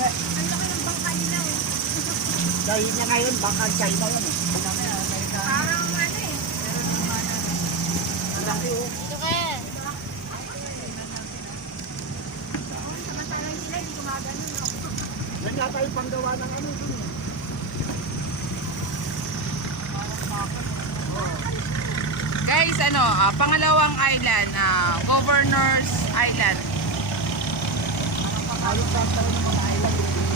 Ang laki ng bangka nila oh. Dahil niya ngayon, baka China yan eh. Parang ano eh. Ang laki oh. Ito kaya. Samantalang sila, hindi gumagano no. Yan yata yung panggawa ng ano dun eh. Guys, pangalawang island, Governor's Island. Ayos lang tayo ng mga island.